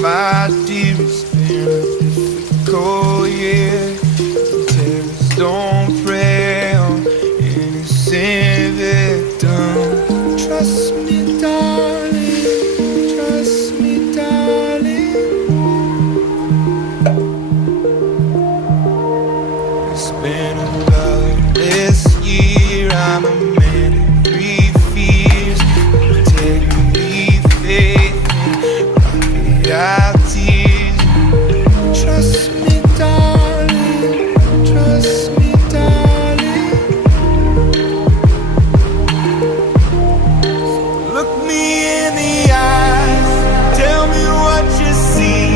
My dear, it's been a difficult year. Terrorists don't prey on innocent victims. Trust me, darling. Trust me, darling. It's been a loveless year. I'm a man of three fears. Integrity, faith, and tears. Trust me, darling. Trust me, darling. Look me in the eyes. Tell me what you see.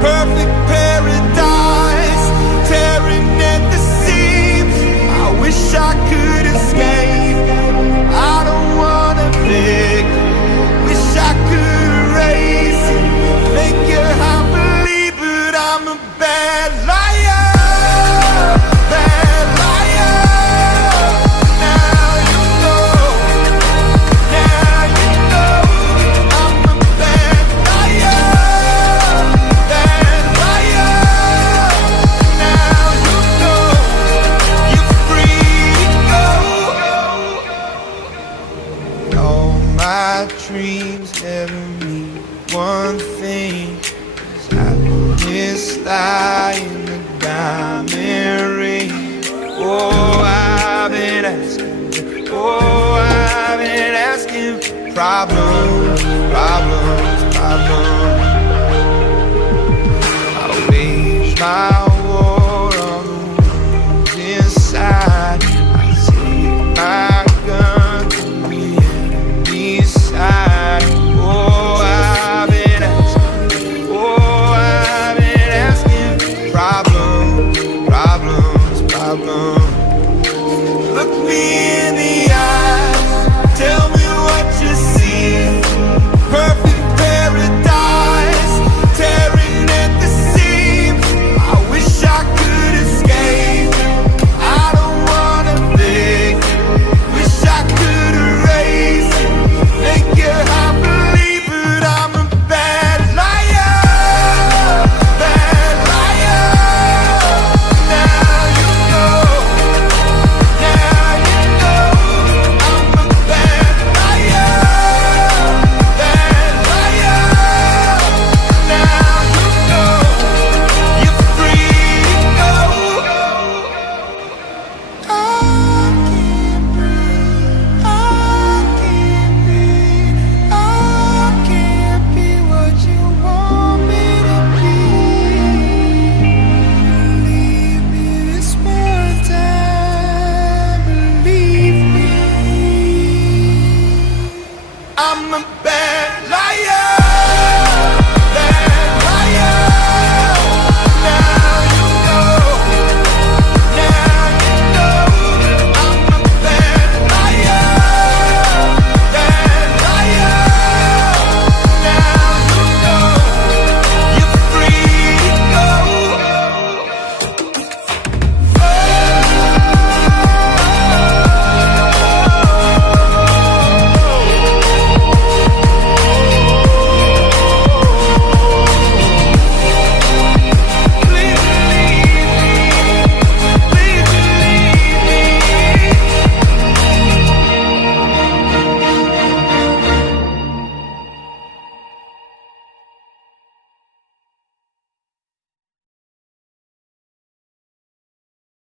Perfect paradise, tearing at the seams. I wish I could escape. I don't wanna beg. Wish I could erase it. Make you happily, but I'm a bad liar. Bad liar. Now you know. Now you know. I'm a bad liar. Bad liar. Now you know. You're free to go. All my dreams never mean one thing. Happiness lie in the diamond ring. Oh, I've been asking. Oh, I've been asking for problems.